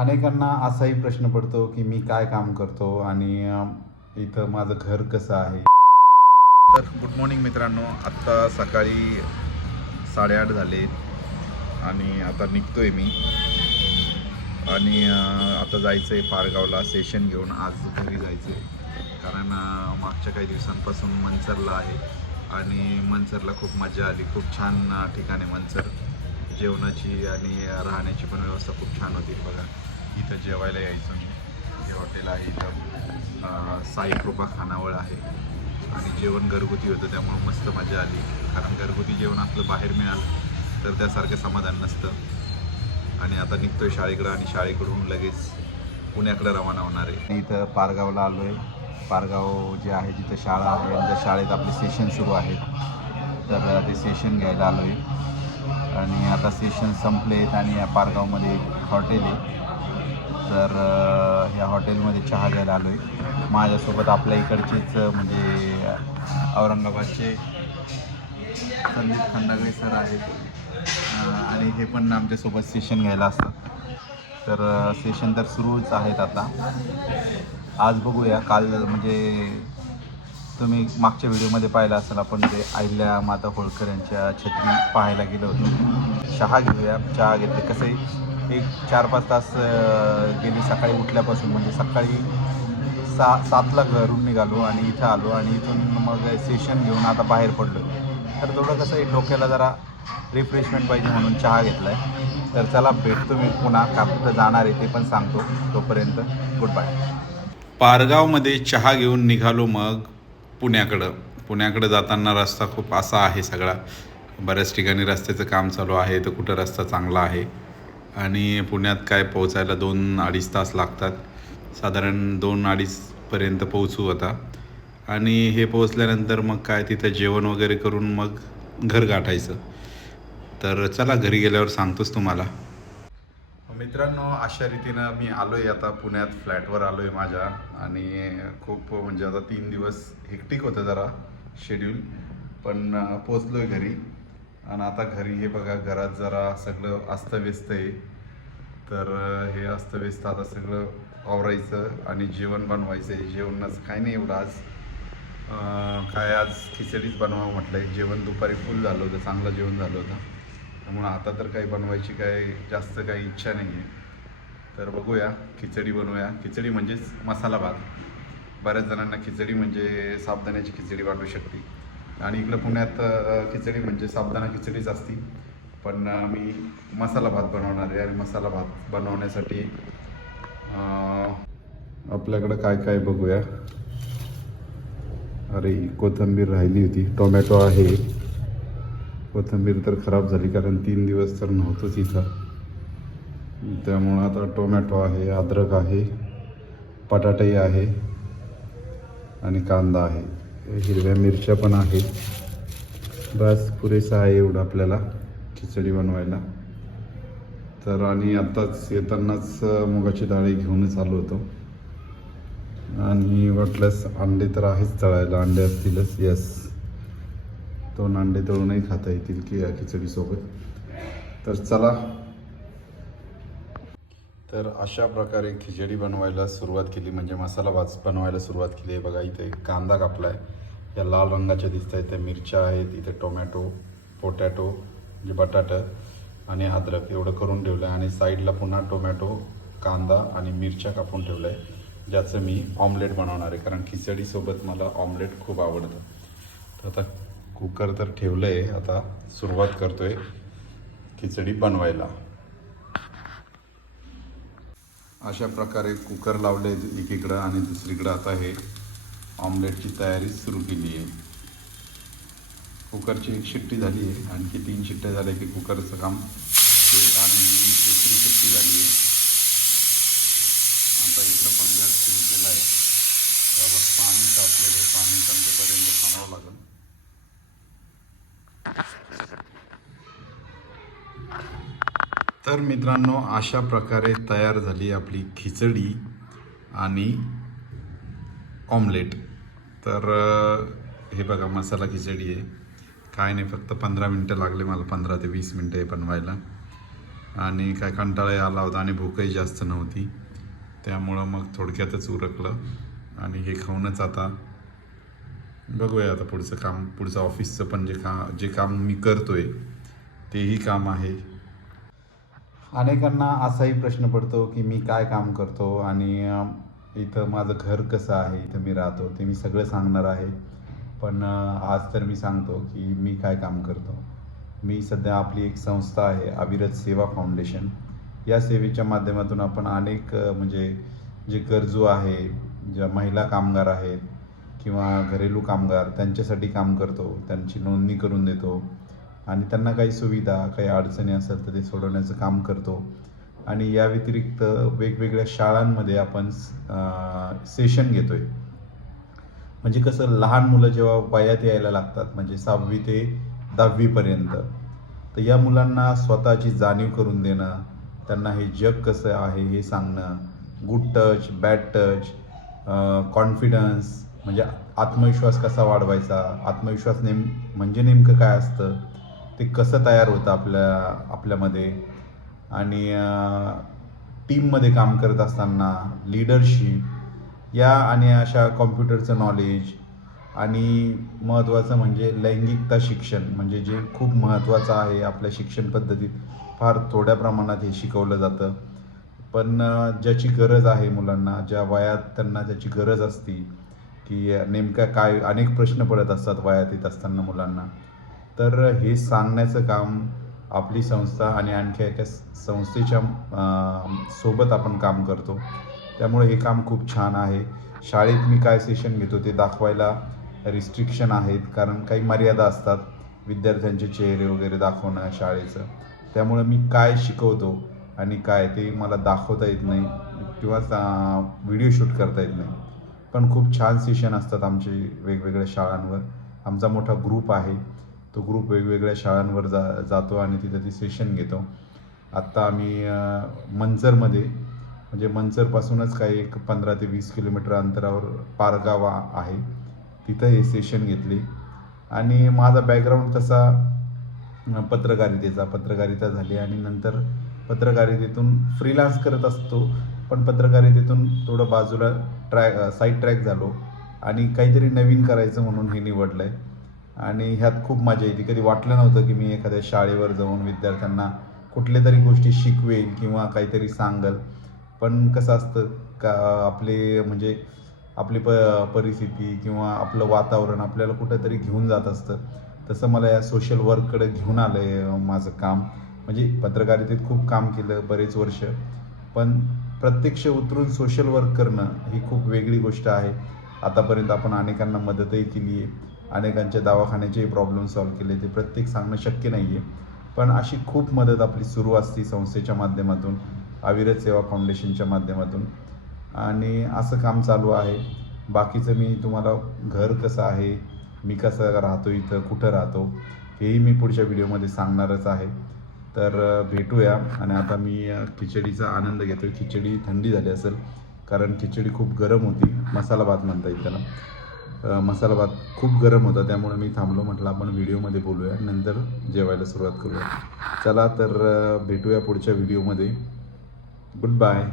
अनेकांना असाही प्रश्न पडतो की मी काय काम करतो आणि इथं माझं घर कसं आहे? तर गुड मॉर्निंग मित्रांनो. आत्ता सकाळी साडेआठ झाले आणि आता निघतोय मी. आणि आता जायचं आहे पारगावला सेशन घेऊन. आज घरी जायचं आहे कारण मागच्या काही दिवसांपासून मनसरला आहे. आणि मनसरला खूप मजा आली. खूप छान ठिकाण आहे मनसर जेवणाची आणि राहण्याची पण व्यवस्था खूप छान होती. बघा इथं जेवायला यायचो मी. हे हॉटेल आहे इथं. साई कृपा खानावळ आहे. आणि जेवण घरगुती होतं त्यामुळं मस्त मजा आली. कारण घरगुती जेवण आपलं बाहेर मिळालं तर त्यासारखं समाधान नसतं. आणि आता निघतोय शाळेकडं आणि शाळेकडून लगेच पुण्याकडे रवाना होणार आहे. इथं पारगावला आलो आहे पारगाव जे आहे जिथं शाळा आहे आणि त्या शाळेत आपले सेशन सुरू आहेत. तर ते सेशन घ्यायला आलो आहे आणि आता सेशन संपलेत आणि या पारगावमध्ये एक हॉटेल आहे. तर ह्या या हॉटेलमध्ये चहा घ्यायला आलो आहे माझ्यासोबत आपल्या इकडचेच म्हणजे औरंगाबादचे संदीप खंडागळे सर आहेत. आणि हे पण आमच्यासोबत सेशन घ्यायला असतात. तर सेशन तर सुरूच आहेत आता. आज बघूया. काल म्हणजे तुम्ही मागच्या व्हिडिओमध्ये पाहिलं असेल आपण ते अहिल्या माता होळकर यांच्या छत्री पाहायला गेलो होतो. चहा घेऊया. चहा घेतले. कसंही एक चार पाच तास गेली गेले सकाळी उठल्यापासून. म्हणजे सकाळी सा सातला घरून निघालो आणि इथं आलो आणि इथून मग सेशन घेऊन आता बाहेर पडलो. तर थोडं कसं आहे डोक्याला जरा रिफ्रेशमेंट पाहिजे म्हणून चहा घेतला आहे तर चला भेटतो मी पुन्हा. का कुठं जाणार आहे ते पण सांगतो तोपर्यंत. गुड बाय पारगावमध्ये चहा घेऊन निघालो मग. पुण्याकडं. पुण्याकडं जाताना रस्ता खूप असा आहे सगळा. बऱ्याच ठिकाणी रस्त्याचं काम चालू आहे तर कुठं रस्ता चांगला आहे? आणि पुण्यात काय पोहोचायला दोन अडीच तास लागतात. साधारण दोन अडीचपर्यंत पोहोचू आता. आणि हे पोहोचल्यानंतर मग काय तिथं जेवण वगैरे करून मग घर गाठायचं तर चला घरी गेल्यावर सांगतोच तुम्हाला. मित्रांनो अशा रीतीनं मी आलो आहे आता पुण्यात. फ्लॅटवर आलो आहे माझ्या. आणि खूप म्हणजे आता तीन दिवस हेक्टिक होतं जरा शेड्यूल पण पोचलो आहे घरी. आणि आता घरी हे बघा घरात जरा सगळं अस्तव्यस्त आहे. तर हे अस्तव्यस्त आता सगळं आवरायचं आणि जेवण बनवायचं आहे. जेवणाचं काही नाही एवढं आज. काय आज खिचडीच बनवावं म्हटलं आहे जेवण दुपारी फुल झालं होतं चांगलं जेवण झालं होतं. त्यामुळं आता तर काही बनवायची काय जास्त काही इच्छा नाही आहे तर बघूया खिचडी बनवूया. खिचडी म्हणजेच मसाला भात. बऱ्याच जणांना खिचडी म्हणजे साबदाण्याची खिचडी वाटू शकते. आणि इकडं पुण्यात खिचडी म्हणजे साबदाणा खिचडीच असती. पण मी मसाला भात बनवणार आहे आणि मसाला भात बनवण्यासाठी आपल्याकडं काय काय बघूया. अरे कोथिंबीर राहिली होती. टोमॅटो आहे. कोथिंबीर तर खराब झाली कारण तीन दिवस तर नव्हतंच इथं. त्यामुळं आता टोमॅटो आहे अद्रक आहे बटाटाही आहे आणि कांदा आहे. हिरव्या मिरच्या पण आहेत. बस पुरेसा आहे एवढं आपल्याला खिचडी बनवायला. तर आणि आत्ताच येतानाच मुगाची डाळी घेऊनच आलो होतो. आणि वाटल्यास अंडे तर आहेच तळायला अंडे असतीलच यस दोन अंडे तळूनही खाता येतील की या खिचडीसोबत. तर चला. तर अशा प्रकारे खिचडी बनवायला सुरुवात केली म्हणजे मसाला भात बनवायला सुरुवात केली. आहे बघा इथे कांदा कापला आहे या लाल रंगाच्या दिसत आहेत त्या मिरच्या आहेत इथे टोमॅटो पोटॅटो म्हणजे बटाटा आणि अद्रक एवढं करून ठेवलं आहे आणि साईडला पुन्हा टोमॅटो कांदा आणि मिरच्या कापून ठेवलं आहे ज्याचं मी ऑमलेट बनवणार आहे. कारण खिचडीसोबत मला ऑमलेट खूप आवडतं. तर आता कुकर तर ठेवलं आहे आता सुरुवात करतोय खिचडी बनवायला. अशा प्रकारे कुकर लावले एकीकडं आणि दुसरीकडं आता हे ऑमलेटची तयारी सुरू केली आहे. कुकरची एक शिट्टी झाली आहे आणखी तीन शिट्ट्या झाल्या की कुकरचं काम आणि दुसरी शिट्टी झाली आहे. आता इकडं पण गॅस सुरू केला आहे. त्यावर पाणी तापलेलं आहे. पाणी तापेपर्यंत थांबावं लागेल. तर मित्रांनो अशा प्रकारे तयार झाली आपली खिचडी आणि ऑमलेट. तर हे बघा मसाला खिचडी आहे. काय नाही फक्त पंधरा मिनटं लागले मला पंधरा ते वीस मिनटं हे बनवायला. आणि काय कंटाळाही आला होता आणि भूकही जास्त नव्हती. त्यामुळं मग थोडक्यातच उरकलं. आणि हे खाऊनच आता बघूया आता पुढचं काम पुढचं ऑफिसचं पण जे का जे काम मी करतोय तेही काम आहे. अनेकांना असाही प्रश्न पडतो की मी काय काम करतो आणि इथं माझं घर कसं आहे इथं मी राहतो ते मी सगळं सांगणार आहे. पण आज तर मी सांगतो की मी काय काम करतो. मी सध्या आपली एक संस्था आहे अविरत सेवा फाउंडेशन. या सेवेच्या माध्यमातून आपण अनेक म्हणजे जे गरजू आहे ज्या महिला कामगार आहेत किंवा घरेलू कामगार त्यांच्यासाठी काम करतो त्यांची नोंदणी करून देतो आणि त्यांना काही सुविधा काही अडचणी असेल तर ते सोडवण्याचं काम करतो. आणि या व्यतिरिक्त वेगवेगळ्या शाळांमध्ये आपण सेशन घेतो आहे म्हणजे कसं लहान मुलं जेव्हा वयात यायला लागतात म्हणजे सहावी ते दहावीपर्यंत तर या मुलांना स्वतःची जाणीव करून देणं त्यांना हे जग कसं आहे हे सांगणं good touch bad touch confidence म्हणजे आत्मविश्वास कसा वाढवायचा? आत्मविश्वास नेम म्हणजे नेमकं काय असतं? ते कसं तयार होतं आपल्या आपल्यामध्ये? आणि टीममध्ये काम करत असताना लीडरशिप या आणि अशा कॉम्प्युटरचं नॉलेज आणि महत्त्वाचं म्हणजे लैंगिकता शिक्षण म्हणजे जे खूप महत्त्वाचं आहे आपल्या शिक्षण पद्धतीत. फार थोड्या प्रमाणात हे शिकवलं जातं. पण ज्याची गरज आहे मुलांना ज्या वयात त्यांना त्याची गरज असती की नेमका काय अनेक प्रश्न पडत असतात वयात येत असताना मुलांना. तर हे सांगण्याचं काम आपली संस्था आणि आणखी एका संस्थेच्या सोबत आपण काम करतो. त्यामुळे हे काम खूप छान आहे. शाळेत मी काय सेशन घेतो ते दाखवायला रिस्ट्रिक्शन आहेत. कारण काही मर्यादा असतात विद्यार्थ्यांचे चेहरे वगैरे दाखवणं शाळेचं. त्यामुळं मी काय शिकवतो आणि काय ते मला दाखवता येत नाही किंवा व्हिडिओ शूट करता येत नाही. पण खूप छान सेशन असतात आमचे वेगवेगळ्या शाळांवर. आमचा मोठा ग्रुप आहे. तो ग्रुप वेगवेगळ्या शाळांवर जा जातो आणि तिथं ती सेशन घेतो. आत्ता आम्ही मंचरमध्ये म्हणजे मंचरपासूनच काही एक पंधरा ते वीस किलोमीटर अंतरावर पारगावा आहे. तिथं हे सेशन घेतले. आणि माझा बॅकग्राऊंड तसा पत्रकारितेचा. पत्रकारिता झाली आणि नंतर पत्रकारितेतून फ्रीलान्स करत असतो. पण पत्रकारितेतून थोडं बाजूला ट्रॅक साईड ट्रॅक झालो. आणि काहीतरी नवीन करायचं म्हणून हे निवडलं आहे आणि ह्यात खूप मजा येते. कधी वाटलं नव्हतं की मी एखाद्या शाळेवर जाऊन विद्यार्थ्यांना कुठल्या तरी गोष्टी शिकवेल किंवा काहीतरी सांगल. पण कसं असतं का आपले म्हणजे आपली प परिस्थिती किंवा आपलं वातावरण आपल्याला कुठंतरी घेऊन जात असतं. तसं मला या सोशल वर्ककडे घेऊन आलं आहे माझं काम. म्हणजे पत्रकारितेत खूप काम केलं बरेच वर्ष. पण प्रत्यक्ष उतरून सोशल वर्क करणं ही खूप वेगळी गोष्ट आहे. आतापर्यंत आपण अनेकांना मदतही केली आहे. अनेकांच्या दवाखान्याचेही प्रॉब्लेम सॉल्व्ह केले ते प्रत्येक सांगणं शक्य नाही आहे पण अशी खूप मदत आपली सुरू असते संस्थेच्या माध्यमातून अविरत सेवा फाउंडेशनच्या माध्यमातून. आणि असं काम चालू आहे. बाकीचं मी तुम्हाला घर कसं आहे मी कसं राहतो इथं कुठं राहतो हेही मी पुढच्या व्हिडिओमध्ये सांगणारच आहे. तर भेटूया. आणि आता मी खिचडीचा आनंद घेतो खिचडी थंडी झाली असेल कारण खिचडी खूप गरम होती. मसाला भात म्हणता येईल त्याला. मसाला भात खूप गरम होता. त्यामुळे मी थांबलो. म्हटलं आपण व्हिडिओमध्ये बोलूया. नंतर जेवायला सुरुवात करूया. चला तर भेटूया पुढच्या व्हिडिओमध्ये. Good bye